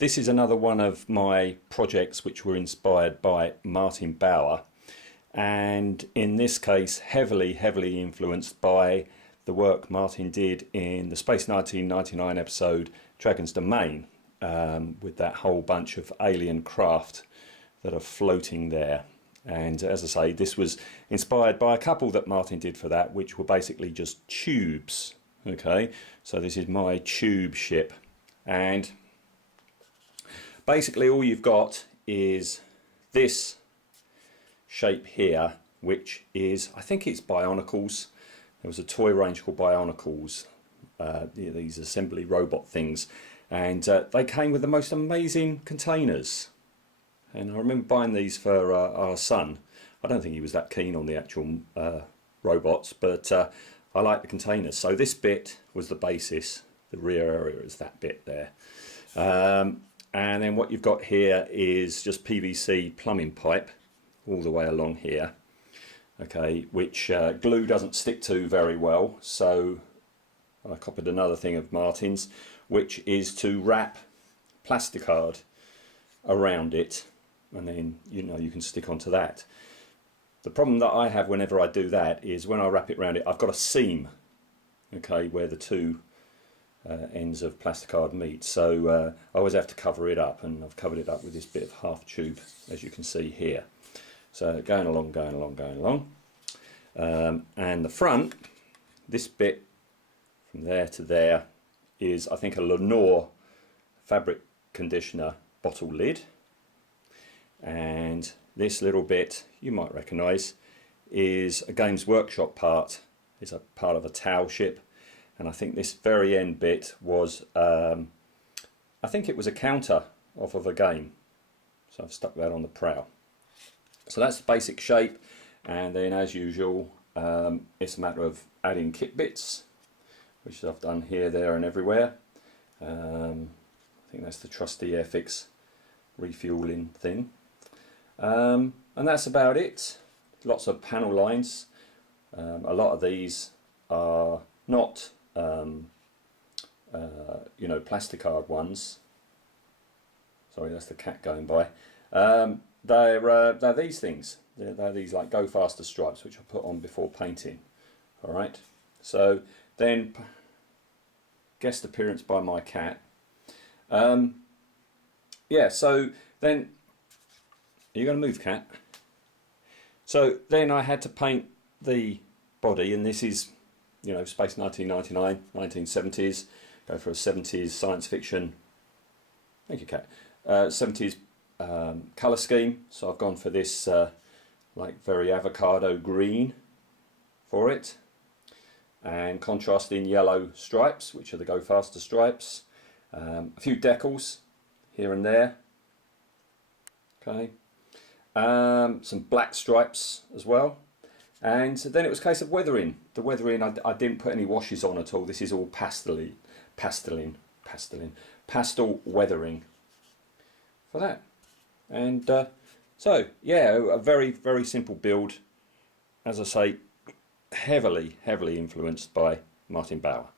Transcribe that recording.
this is another one of my projects which were inspired by Martin Bower, and in this case heavily influenced by the work Martin did in the Space 1999 episode Dragon's Domain, with that whole bunch of alien craft that are floating there. And as I say, this was inspired by a couple that Martin did for that, which were basically just tubes. Okay, so this is my tube ship, and basically all you've got is this shape here, which is, I think it's Bionicles. There was a toy range called Bionicles, these assembly robot things, and they came with the most amazing containers. And I remember buying these for our son. I don't think he was that keen on the actual robots, but I like the containers. So this bit was the basis. The rear area is that bit there. And then what you've got here is just PVC plumbing pipe all the way along here. Okay, which glue doesn't stick to very well. So I copied another thing of Martin's, which is to wrap plasticard around it, and then you can stick onto that. The problem that I have whenever I do that is when I wrap it around it, I've got a seam, okay, where the two ends of plasticard meet. So I always have to cover it up, and I've covered it up with this bit of half tube, as you can see here. So going along. And the front, this bit from there to there, is I think a Lenore fabric conditioner bottle lid. And this little bit you might recognise is a Games Workshop part. It's a part of a towel ship, and I think this very end bit was I think it was a counter off of a game, so I've stuck that on the prow. So that's the basic shape, and then as usual it's a matter of adding kit bits, which I've done here, there and everywhere. I think that's the trusty Airfix refueling thing. And that's about it. Lots of panel lines. A lot of these are not plasticard ones. Sorry, that's the cat going by. They're these things. They're these like Go Faster stripes, which I put on before painting. Alright, so then guest appearance by my cat. Yeah, so then, are you going to move, cat? So then I had to paint the body, and this is, Space 1999, 1970s. Go for a 70s science fiction. Thank you, cat. 70s colour scheme. So I've gone for this like very avocado green for it, and contrasting yellow stripes, which are the Go Faster stripes. A few decals here and there. Okay. Some black stripes as well, and then it was a case of weathering. The weathering, I didn't put any washes on at all. This is all pastel weathering for that. And so yeah, a very simple build, as I say, heavily influenced by Martin Bower.